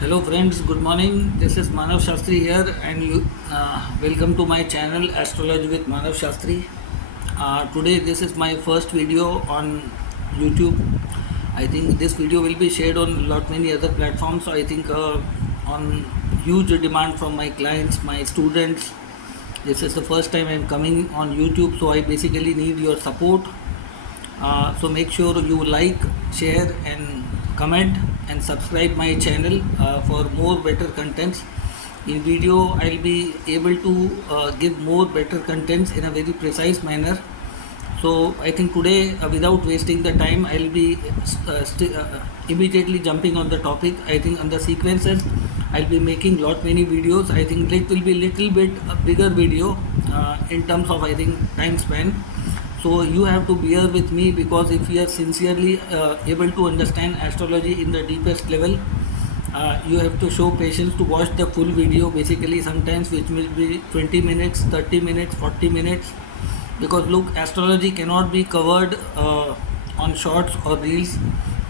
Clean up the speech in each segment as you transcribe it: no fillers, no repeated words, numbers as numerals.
Hello friends, good morning. This is Manav Shastri here and welcome to my channel Astrology with Manav Shastri. Today this is my first video on YouTube. I think this video will be shared on lot many other platforms. So I think on huge demand from my clients, my students. This is the first time I am coming on YouTube, so I basically need your support. So make sure you like, share and comment and subscribe my channel for more better contents. In video I'll be able to give more better contents in a very precise manner. So I think today without wasting the time I'll be immediately jumping on the topic. I think on the sequences I'll be making lot many videos. I think it will be little bit a bigger video in terms of I think time span. So you have to bear with me, because if you are sincerely able to understand astrology in the deepest level, you have to show patience to watch the full video, basically sometimes which will be 20 minutes, 30 minutes, 40 minutes. Because look, astrology cannot be covered on shorts or reels.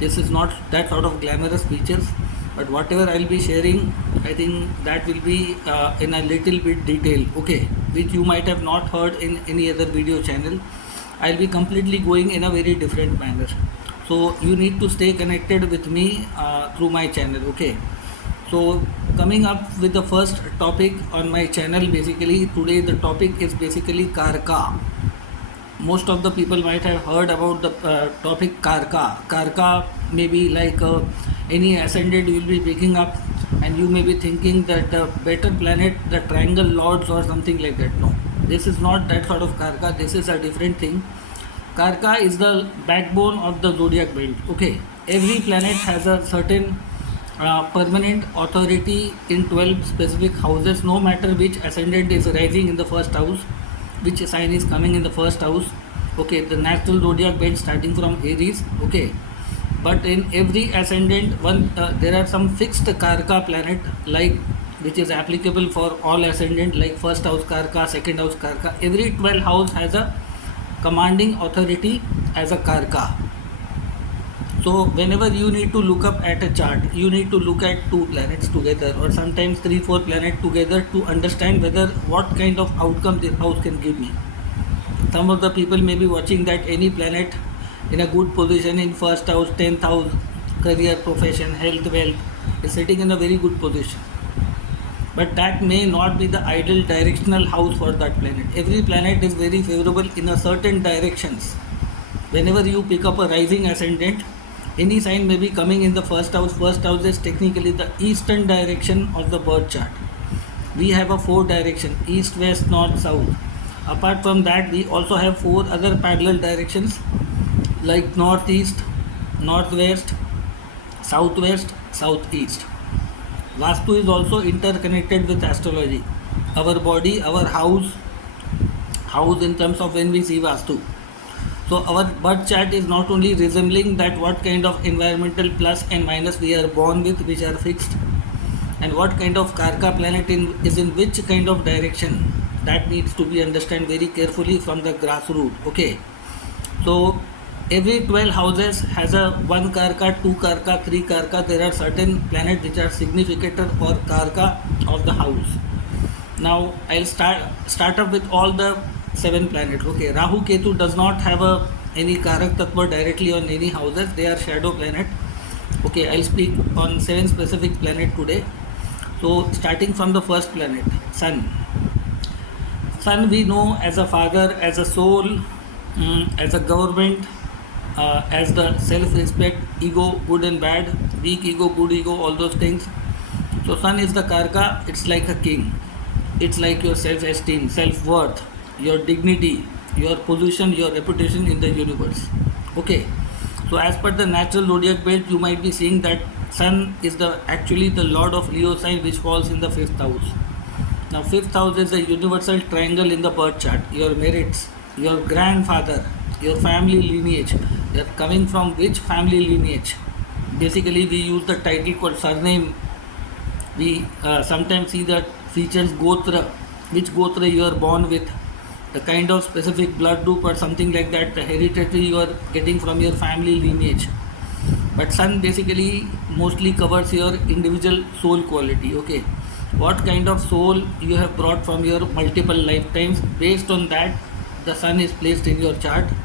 This is not that sort of glamorous features. But whatever I'll be sharing, I think that will be in a little bit detail, okay, which you might have not heard in any other video channel. I'll be completely going in a very different manner. So you need to stay connected with me through my channel, okay. So coming up with the first topic on my channel, basically today the topic is basically Karka. Most of the people might have heard about the topic Karka. Karka may be like any ascendant you will be picking up, and you may be thinking that the better planet, the triangle lords or something like that. No, this is not that sort of Karka. This is a different thing. Karka is the backbone of the zodiac belt. Okay, every planet has a certain permanent authority in 12 specific houses, no matter which ascendant is rising in the first house, which sign is coming in the first house. Okay, the natural zodiac belt starting from Aries. Okay, but in every ascendant one there are some fixed Karka planet, like which is applicable for all ascendant, like first house Karka, second house Karka. Every 12 house has a commanding authority as a Karka. So whenever you need to look up at a chart, you need to look at two planets together, or sometimes 3-4 planets together, to understand whether what kind of outcome this house can give me. Some of the people may be watching that any planet in a good position in first house, 10th house, career, profession, health, wealth, is sitting in a very good position. But that may not be the ideal directional house for that planet. Every planet is very favorable in a certain directions. Whenever you pick up a rising ascendant, any sign may be coming in the first house. First house is technically the eastern direction of the birth chart. We have a 4 direction: east, west, north, south. Apart from that, we also have 4 other parallel directions, like northeast, northwest, southwest, southeast. Vastu is also interconnected with astrology. Our body, our house in terms of when we see Vastu. So our birth chart is not only resembling that what kind of environmental plus and minus we are born with, which are fixed, and what kind of Karka planet is in which kind of direction, that needs to be understood very carefully from the grassroots. Okay, so every 12 houses has a 1 Karka, 2 Karka, 3 Karka. There are certain planets which are significant for Karka of the house. Now I'll start up with all the 7 planets. Okay, Rahu Ketu does not have any Karak Tattva directly on any houses. They are shadow planet. Okay, I'll speak on 7 specific planet today. So starting from the first planet, Sun. Sun we know as a father, as a soul, as a government, as the self-respect, ego, good and bad, weak ego, good ego, all those things. So Sun is the Karka. It's like a king. It's like your self-esteem, self-worth, your dignity, your position, your reputation in the universe. Okay, so as per the natural zodiac belt, you might be seeing that Sun is actually the lord of Leo sign, which falls in the 5th house. Now 5th house is a universal triangle in the birth chart. Your merits, your grandfather, your family lineage. You are coming from which family lineage? Basically we use the title called surname. We sometimes see the features Gotra, which Gotra you are born with, the kind of specific blood group or something like that, the hereditary you are getting from your family lineage. but sun basically mostly covers your individual soul quality. Okay, what kind of soul you have brought from your multiple lifetimes, based on that the sun is placed in your chart.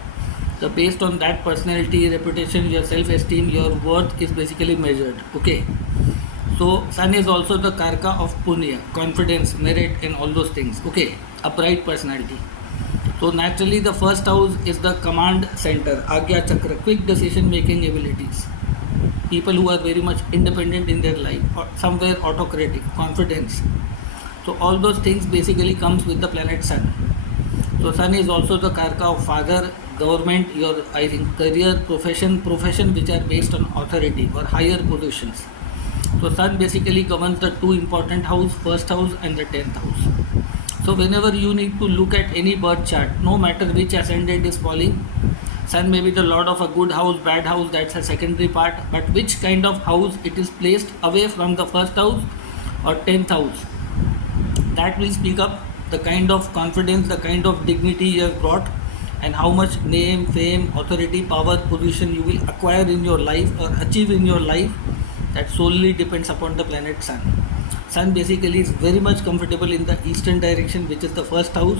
So based on that personality, reputation, your self-esteem, your worth is basically measured. Okay, so sun is also the karka of punya, confidence, merit, and all those things. Okay, upright personality. So naturally, the first house is the command center, Agya Chakra, quick decision making abilities. People who are very much independent in their life, or somewhere autocratic, confidence. So all those things basically comes with the planet Sun. So Sun is also the karka of father, government, your I think career, profession which are based on authority or higher positions. So Sun basically governs the two important house, first house and the 10th house. So whenever you need to look at any birth chart, no matter which ascendant is falling, Sun may be the lord of a good house, bad house, that's a secondary part, but which kind of house it is placed away from the first house or 10th house, that will speak up the kind of confidence, the kind of dignity you have brought, and how much name, fame, authority, power, position you will acquire in your life or achieve in your life. That solely depends upon the planet Sun. Sun basically is very much comfortable in the eastern direction, which is the first house,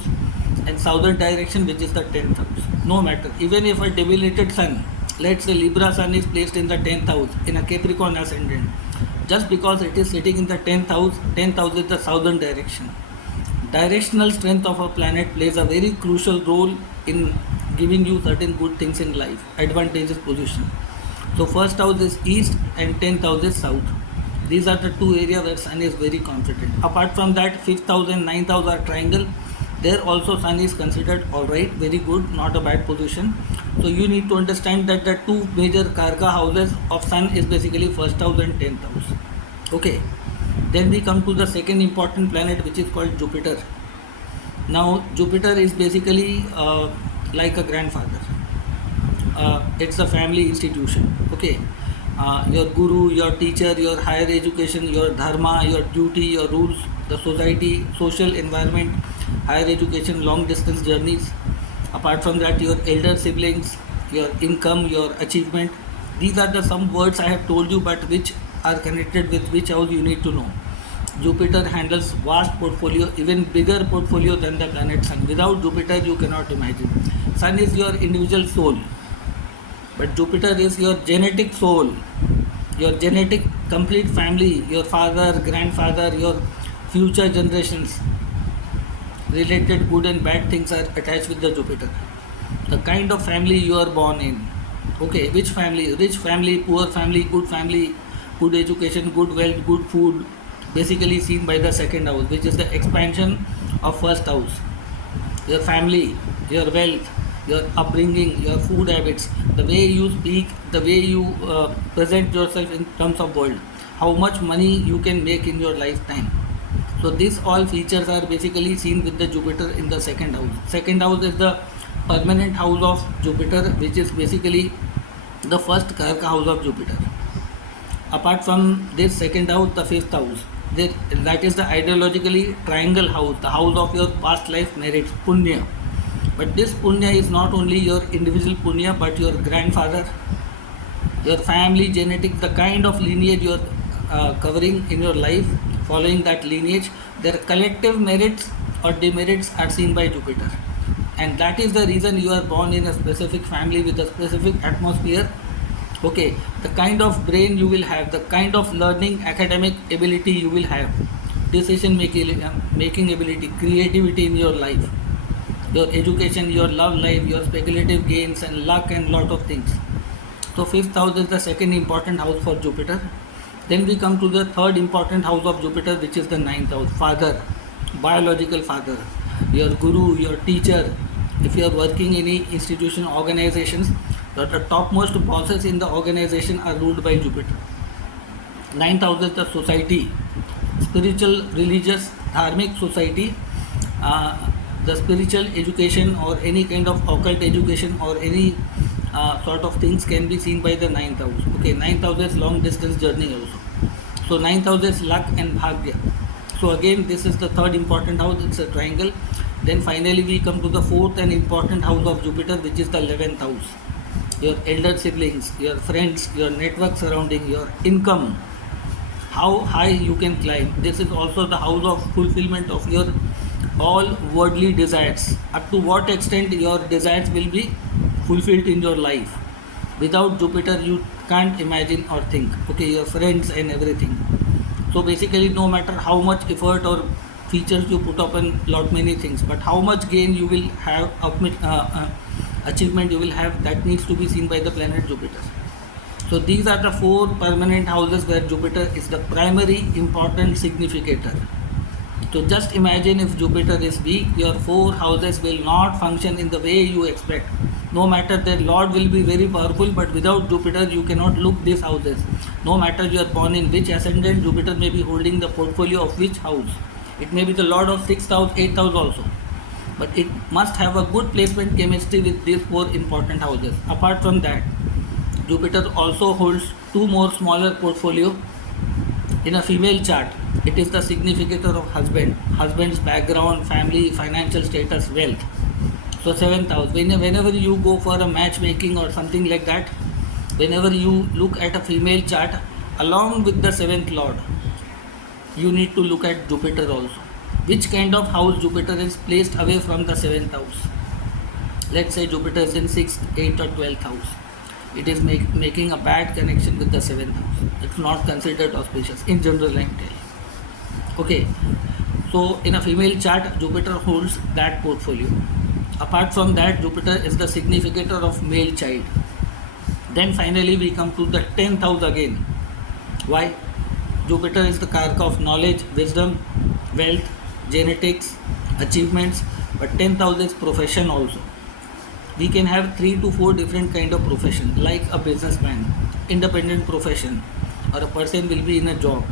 and southern direction, which is the 10th house. No matter, even if a debilitated Sun, let's say Libra Sun is placed in the 10th house in a Capricorn ascendant, just because it is sitting in the 10th house is the southern direction. Directional strength of a planet plays a very crucial role in giving you certain good things in life, advantageous position. So first house is east and 10th house is south. These are the two areas where Sun is very confident. Apart from that, 5th house and 9th house are triangle. There also Sun is considered alright, very good, not a bad position. So you need to understand that the two major karka houses of Sun is basically first house and 10th house. Okay. Then we come to the second important planet, which is called Jupiter. Now Jupiter is basically like a grandfather. It's a family institution. Okay. Your guru, your teacher, your higher education, your dharma, your duty, your rules, the society, social environment, higher education, long distance journeys. Apart from that, your elder siblings, your income, your achievement. These are the some words I have told you, but which are connected with which house you need to know. Jupiter handles vast portfolio, even bigger portfolio than the planet Sun. Without Jupiter, you cannot imagine. Sun is your individual soul, but Jupiter is your genetic soul, your genetic complete family, your father, grandfather, your future generations. Related good and bad things are attached with the Jupiter. The kind of family you are born in. Okay, which family? Rich family, poor family, good education, good wealth, good food. Basically seen by the second house, which is the expansion of first house. Your family, your wealth, your upbringing, your food habits, the way you speak, the way you present yourself in terms of world, how much money you can make in your lifetime. So these all features are basically seen with the Jupiter in the second house. Second house is the permanent house of Jupiter, which is basically the first karka house of Jupiter. Apart from this second house, the fifth house, that is the ideologically triangle house, the house of your past life merits, punya. But this punya is not only your individual punya, but your grandfather, your family genetic, the kind of lineage you are covering in your life, following that lineage, their collective merits or demerits are seen by Jupiter. And that is the reason you are born in a specific family with a specific atmosphere. Okay, the kind of brain you will have, the kind of learning, academic ability you will have, decision making ability, creativity in your life, your education, your love life, your speculative gains and luck and lot of things. So fifth house is the second important house for Jupiter. Then we come to the third important house of Jupiter, which is the ninth house, father, biological father, your guru, your teacher. If you are working in any institution, organizations, the topmost bosses in the organization are ruled by Jupiter. Ninth house is the society, spiritual, religious, dharmic society. The spiritual education or any kind of occult education or any sort of things can be seen by the ninth house. Okay, ninth house is long distance journey also. So ninth house is luck and bhagya. So again, this is the third important house. It's a triangle. Then finally we come to the fourth and important house of Jupiter, which is the 11th house. your elder siblings, your friends, your network surrounding, your income, how high you can climb. This is also the house of fulfillment of your all worldly desires. Up to what extent your desires will be fulfilled in your life. Without Jupiter you can't imagine or think. Okay, your friends and everything. So basically, no matter how much effort or features you put up in lot many things, but how much gain you will have, achievement you will have, that needs to be seen by the planet Jupiter. So these are the four permanent houses where Jupiter is the primary important significator. So just imagine if Jupiter is weak, your four houses will not function in the way you expect. No matter their Lord will be very powerful, but without Jupiter you cannot look these houses. No matter you are born in which ascendant, Jupiter may be holding the portfolio of which house. It may be the Lord of 6th house, 8th house also. But it must have a good placement chemistry with these four important houses. Apart from that, Jupiter also holds two more smaller portfolio in a female chart. It is the significator of husband, husband's background, family, financial status, wealth. So 7th house. Whenever you go for a matchmaking or something like that, whenever you look at a female chart along with the 7th lord, you need to look at Jupiter also. Which kind of house Jupiter is placed away from the 7th house. Let's say Jupiter is in 6th, 8th or 12th house. It is making a bad connection with the 7th house. It's not considered auspicious in general, I'm telling. Okay, so in a female chart, Jupiter holds that portfolio. Apart from that, Jupiter is the significator of male child. Then finally we come to the 10th house again. Why? Jupiter is the karaka of knowledge, wisdom, wealth, genetics, achievements, but 10th house is profession also. We can have 3 to 4 different kind of profession, like a businessman, independent profession, or a person will be in a job,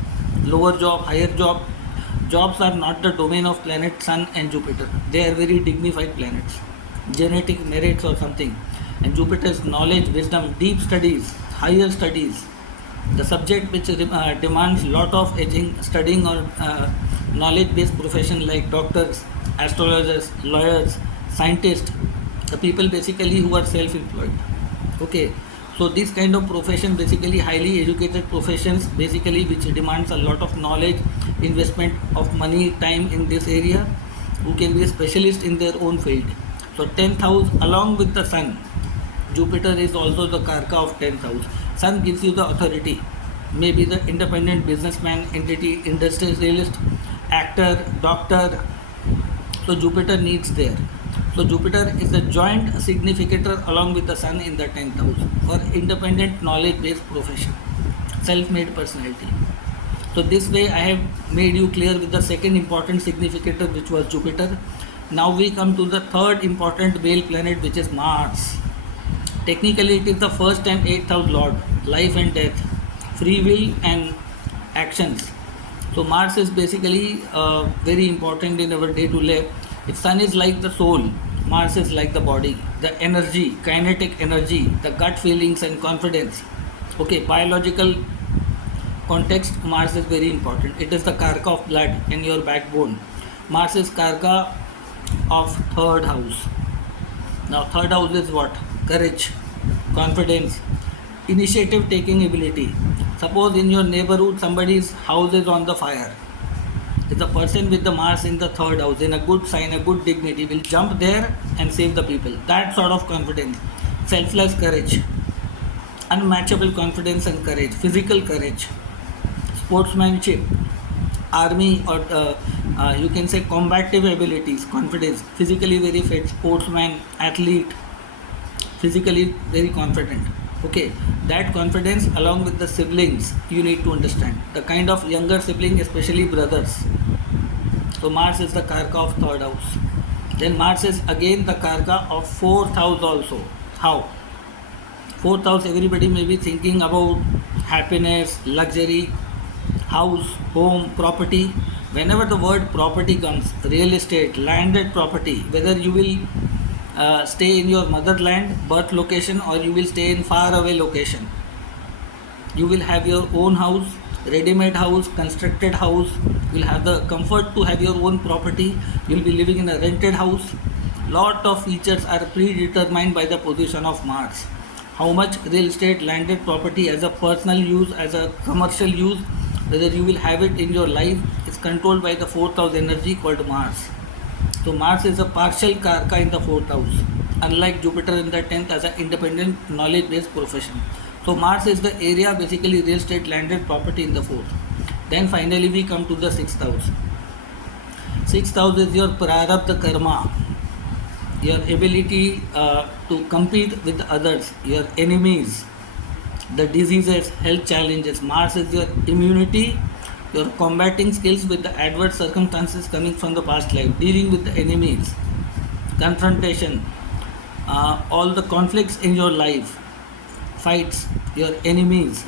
lower job, higher job. Jobs are not the domain of planet Sun and Jupiter. They are very dignified planets, genetic merits or something. And Jupiter's knowledge, wisdom, deep studies, higher studies, the subject which demands lot of studying or knowledge-based profession like doctors, astrologers, lawyers, scientists, the people basically who are self-employed. Okay, so this kind of profession, basically highly educated professions, basically which demands a lot of knowledge, investment of money, time in this area, who can be a specialist in their own field. So 10th house along with the Sun, Jupiter is also the karaka of 10th house. Sun gives you the authority, maybe the independent businessman, entity, industrialist, actor, doctor. So Jupiter needs there. So Jupiter is the joint significator along with the Sun in the 10th house for independent knowledge-based profession, self-made personality. So this way I have made you clear with the second important significator, which was Jupiter. Now we come to the third important male planet, which is Mars. Technically it is the first and 8th house lord, life and death, free will and actions. So Mars is basically very important in our day to live. If Sun is like the soul, Mars is like the body, the energy, kinetic energy, the gut feelings and confidence. Okay, biological context, Mars is very important. It is the karaka of blood in your backbone. Mars is karaka of third house. Now third house is what? Courage, confidence, initiative taking ability. Suppose in your neighborhood somebody's house is on the fire. If the person with the Mars in the third house, in a good sign, a good dignity, will jump there and save the people. That sort of confidence, selfless courage, unmatchable confidence and courage, physical courage, sportsmanship, army, or you can say combative abilities, confidence, physically very fit, sportsman, athlete, physically very confident. Okay, that confidence along with the siblings you need to understand. The kind of younger sibling, especially brothers. So Mars is the karaka of third house. Then Mars is again the karaka of fourth house also. How? Fourth house, everybody may be thinking about happiness, luxury, house, home, property. Whenever the word property comes, real estate, landed property, whether you will stay in your motherland, birth location, or you will stay in far away location, you will have your own house, ready-made house, constructed house. You will have the comfort to have your own property. You will be living in a rented house. Lot of features are predetermined by the position of Mars. how much real estate landed property as a personal use, as a commercial use, whether you will have it in your life, is controlled by the fourth house energy called Mars. So Mars is a partial karka in the fourth house, unlike Jupiter in the 10th as an independent knowledge based profession. So Mars is the area, basically real estate landed property in the fourth. Then finally we come to the sixth house. Sixth house is your prarabdha karma, your ability to compete with others, your enemies, the diseases, health challenges. Mars is your immunity, your combating skills with the adverse circumstances coming from the past life, dealing with the enemies, confrontation, all the conflicts in your life, fights, your enemies.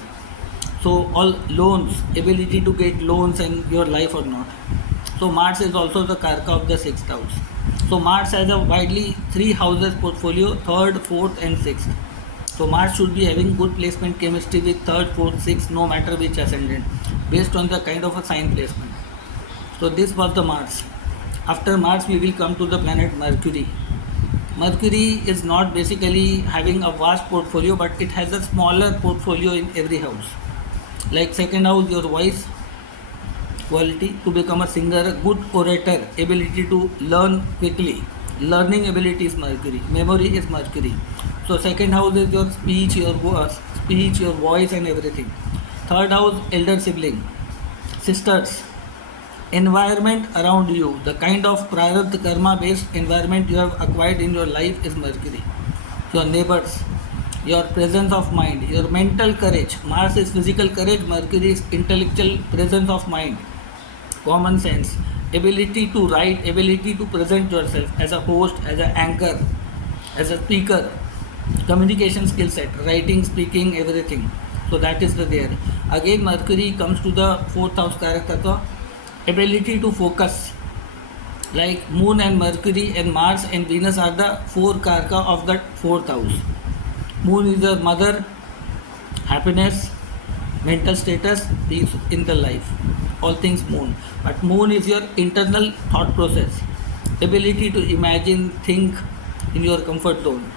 So all loans, ability to get loans in your life or not. So Mars is also the karka of the sixth house. So Mars has a widely three houses portfolio, third, fourth and sixth. So Mars should be having good placement chemistry with third, fourth, sixth, no matter which ascendant, based on the kind of a sign placement. So this was the Mars. After Mars we will come to the planet Mercury. Mercury is not basically having a vast portfolio, but it has a smaller portfolio in every house. Like second house, your voice quality to become a singer, a good orator, ability to learn quickly. Learning ability is Mercury. Memory is Mercury. So second house is your speech, your voice and everything. Third house, elder sibling, sisters, environment around you, the kind of prarabdha karma based environment you have acquired in your life is Mercury. Your neighbors, your presence of mind, your mental courage. Mars is physical courage, Mercury is intellectual presence of mind, common sense, ability to write, ability to present yourself as a host, as an anchor, as a speaker, communication skill set, writing, speaking, everything. So that is the there. Again Mercury comes to the fourth house karaka, ability to focus. Like Moon and Mercury and Mars and Venus are the four karaka of the fourth house. Moon is your mother, happiness, mental status, peace in the life. All things Moon. But Moon is your internal thought process, ability to imagine, think in your comfort zone.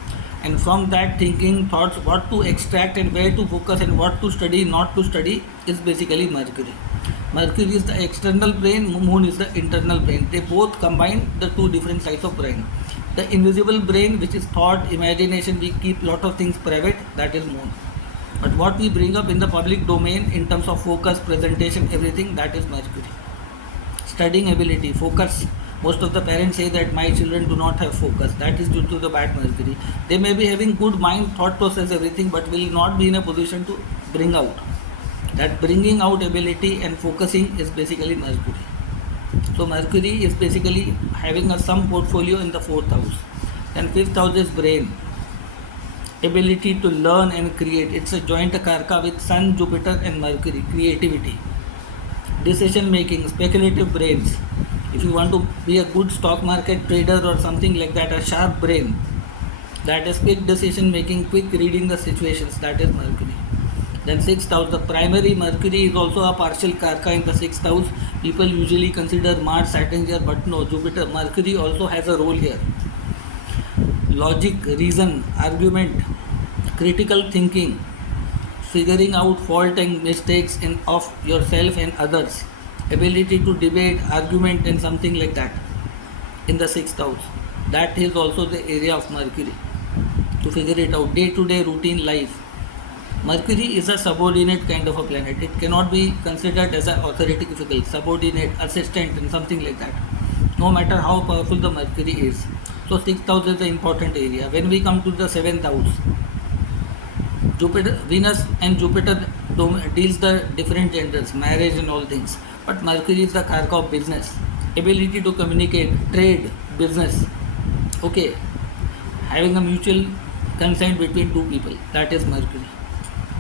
And from that thinking, thoughts, what to extract and where to focus and what to study, not to study, is basically Mercury. Mercury is the external brain, Moon is the internal brain. They both combine the two different types of brain. The invisible brain, which is thought, imagination, we keep lot of things private, that is Moon. But what we bring up in the public domain in terms of focus, presentation, everything, that is Mercury. Studying ability, focus. Most of the parents say that my children do not have focus. That is due to the bad Mercury. They may be having good mind, thought process, everything, but will not be in a position to bring out. That bringing out ability and focusing is basically Mercury. So Mercury is basically having a some portfolio in the fourth house. Then fifth house is brain. Ability to learn and create. It's a joint karka with Sun, Jupiter and Mercury. Creativity. Decision making, speculative brains. If you want to be a good stock market trader or something like that, a sharp brain, that is quick decision making, quick reading the situations, that is Mercury. Then sixth house, the primary Mercury is also a partial karka in the sixth house. People usually consider Mars, Saturn here, but no, Jupiter, Mercury also has a role here. Logic, reason, argument, critical thinking, figuring out fault and mistakes of yourself and others, ability to debate, argument and something like that in the sixth house. That is also the area of Mercury, to figure it out, day-to-day routine life. Mercury is a subordinate kind of a planet. It cannot be considered as an authority figure, subordinate, assistant and something like that, no matter how powerful the Mercury is. So sixth house is the important area. When we come to the seventh house, Jupiter, Venus and Jupiter deals the different genders, marriage and all things. But Mercury is the karka of business, ability to communicate, trade, business. Okay, having a mutual consent between two people, that is Mercury.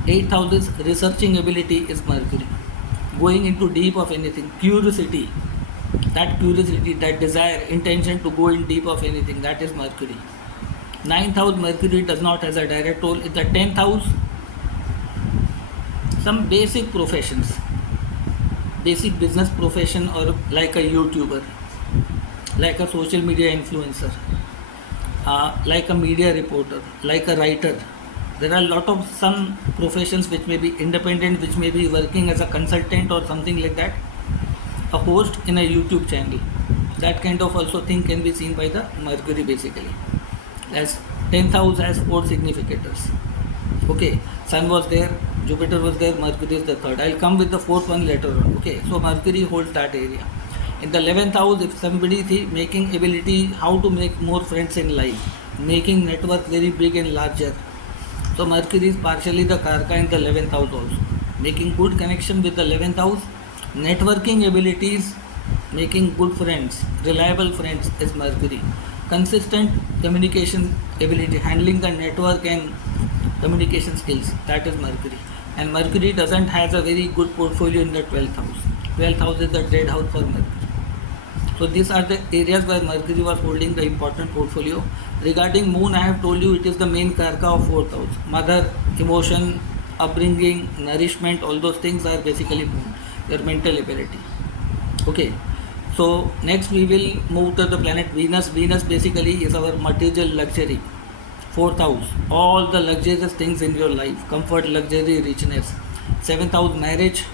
Eighth house is researching ability is Mercury. Going into deep of anything, curiosity, that desire, intention to go in deep of anything, that is Mercury. Ninth house, Mercury does not has a direct role. In the 10th house, some basic professions, basic business profession, or like a YouTuber, like a social media influencer, like a media reporter, like a writer, There are a lot of some professions which may be independent, which may be working as a consultant or something like that, a host in a YouTube channel. That kind of also thing can be seen by the Mercury basically. As 10th house has 4 significators. Okay, Sun was there, Jupiter was there, Mercury is the third. I'll come with the fourth one later on. Okay, so Mercury holds that area. In the 11th house, if somebody is making ability how to make more friends in life, making network very big and larger. So Mercury is partially the Karka in the 11th house also. Making good connection with the 11th house, networking abilities, making good friends, reliable friends is Mercury. Consistent communication ability, handling the network and communication skills, that is Mercury. And Mercury doesn't has a very good portfolio in the 12th house. 12th house is the dead house for Mercury. So these are the areas where Mercury was holding the important portfolio. Regarding Moon, I have told you it is the main Karka of 4th house. Mother, emotion, upbringing, nourishment, all those things are basically Moon, your mental ability. Okay. So next we will move to the planet Venus. Venus basically is our material luxury. 4th house, all the luxurious things in your life, comfort, luxury, richness. 7th house, marriage,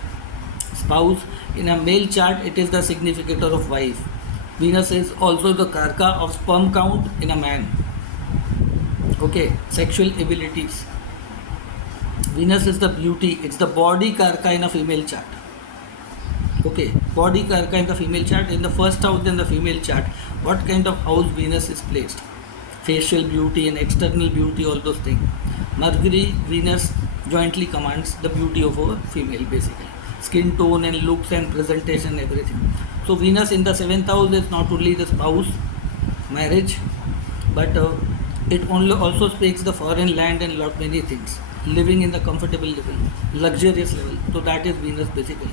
spouse. In a male chart, it is the significator of wife. Venus is also the Karka of sperm count in a man. Okay, sexual abilities. Venus is the beauty, it's the body Karka in a female chart. Okay, body Karka in the female chart. In the first house in the female chart, what kind of house Venus is placed? Facial beauty and external beauty, all those things. Mercury, Venus jointly commands the beauty of a female basically. Skin tone and looks and presentation, everything. So Venus in the 7th house is not only the spouse, marriage, but it only also speaks the foreign land and lot many things. Living in the comfortable level, luxurious level. So that is Venus basically.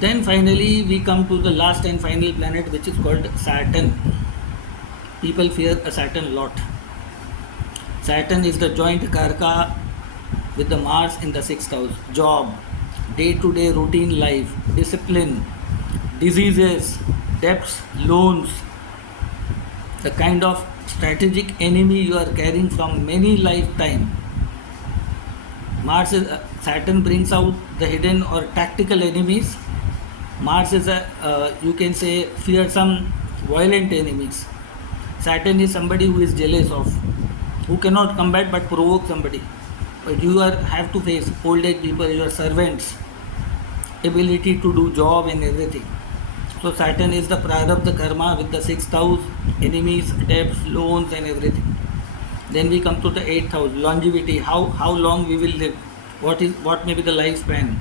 Then finally we come to the last and final planet, which is called Saturn. People fear a Saturn a lot. Saturn is the joint Karka with the Mars in the 6th house. Job, day-to-day routine life, discipline, diseases, debts, loans, the kind of strategic enemy you are carrying from many lifetime. Saturn brings out the hidden or tactical enemies. Mars is you can say fearsome, violent enemies. Saturn is somebody who is jealous of, who cannot combat but provoke somebody. But you have to face old age people, your servants, ability to do job and everything. So Saturn is the prarabdha karma with the 6th house, enemies, debts, loans and everything. Then we come to the 8th house, longevity, how long we will live, what may be the lifespan,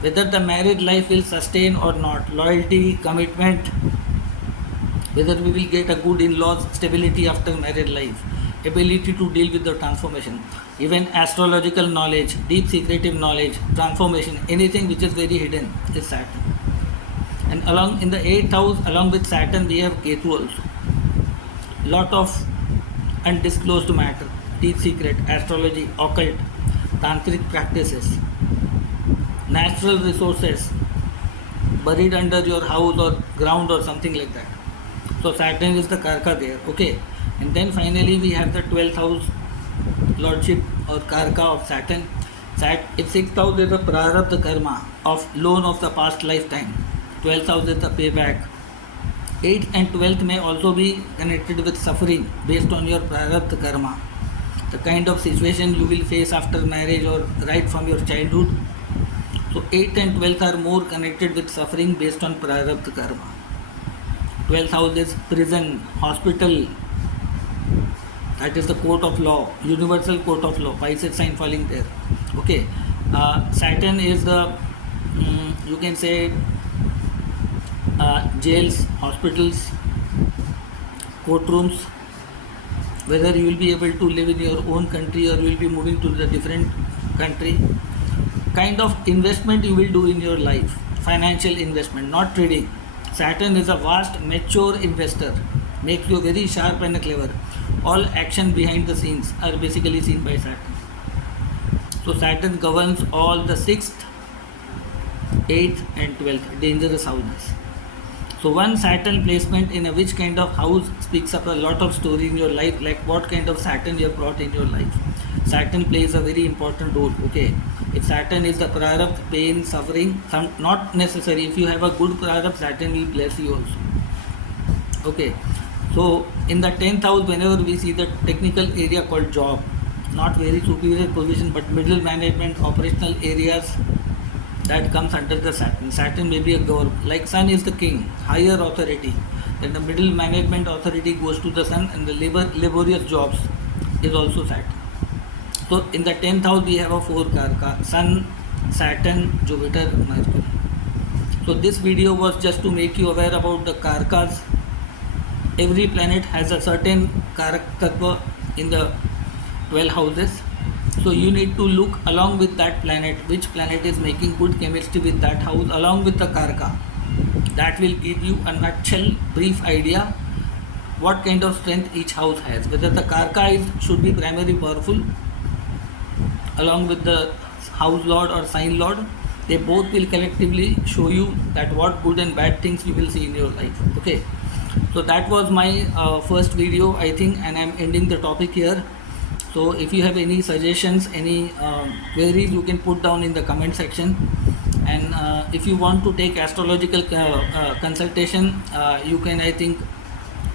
whether the married life will sustain or not, loyalty, commitment, whether we will get a good in-laws, stability after married life, ability to deal with the transformation, even astrological knowledge, deep secretive knowledge, transformation, anything which is very hidden is Saturn. And along in the 8th house, along with Saturn, we have Ketu also. Lot of undisclosed matter, deep secret, astrology, occult, tantric practices, natural resources buried under your house or ground or something like that. So Saturn is the Karka there. Okay. And then finally we have the 12th house lordship or Karka of Saturn. If 6th house is the prarabdha karma of loan of the past lifetime, 12th house is the payback. 8th and 12th may also be connected with suffering based on your prarabdha karma. The kind of situation you will face after marriage or right from your childhood. So 8th and 12th are more connected with suffering based on prarabdha karma. 12th house is prison, hospital, that is the court of law, universal court of law, Pisces sign falling there. Okay, Saturn is the, you can say, jails, hospitals, courtrooms, whether you will be able to live in your own country or you will be moving to the different country, kind of investment you will do in your life, financial investment, not trading. Saturn is a vast, mature investor, makes you very sharp and clever. All action behind the scenes are basically seen by Saturn. So Saturn governs all the 6th, 8th and 12th dangerous houses. So one Saturn placement in a which kind of house speaks up a lot of story in your life, like what kind of Saturn you have brought in your life. Saturn plays a very important role. Okay, if Saturn is the prarabdha, pain, suffering, some not necessary. If you have a good prarabdha, Saturn will bless you also. Okay, so in the 10th house, whenever we see the technical area called job, not very superior position, but middle management, operational areas, that comes under the Saturn. Saturn may be a government, like Sun is the king, higher authority. Then the middle management authority goes to the Sun, and the laborious jobs is also Saturn. So in the 10th house we have a 4 karka: Sun, Saturn, Jupiter, Mercury. So this video was just to make you aware about the karkas. Every planet has a certain karak tattva in the 12 houses. So you need to look along with that planet, which planet is making good chemistry with that house along with the karka. That will give you a nutshell brief idea what kind of strength each house has. Whether the karka should be primarily powerful along with the house lord or sign lord, they both will collectively show you that what good and bad things you will see in your life. Okay, so that was my first video, I think, and I'm ending the topic here. So if you have any suggestions, any queries, you can put down in the comment section. And if you want to take astrological consultation, you can, I think,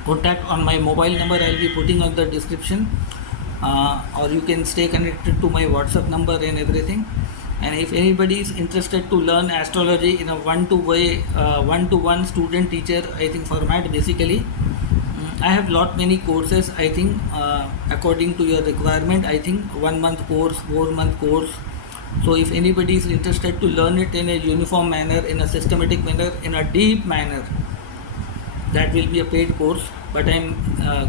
contact on my mobile number. I'll be putting on the description, or you can stay connected to my WhatsApp number and everything. And if anybody is interested to learn astrology in a one-to-one student-teacher, I think, format, basically, I have many courses, I think, according to your requirement. I think 1 month course, 4-month course. So if anybody is interested to learn it in a uniform manner, in a systematic manner, in a deep manner, that will be a paid course. But I'm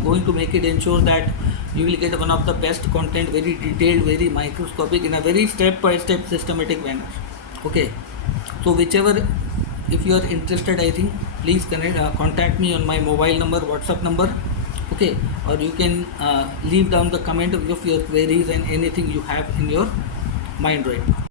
going to make it ensure that you will get one of the best content, very detailed, very microscopic, in a very step-by-step systematic manner. Okay, so whichever, if you are interested, I think, please contact me on my mobile number, WhatsApp number. Okay, or you can leave down the comment of your queries and anything you have in your mind right now.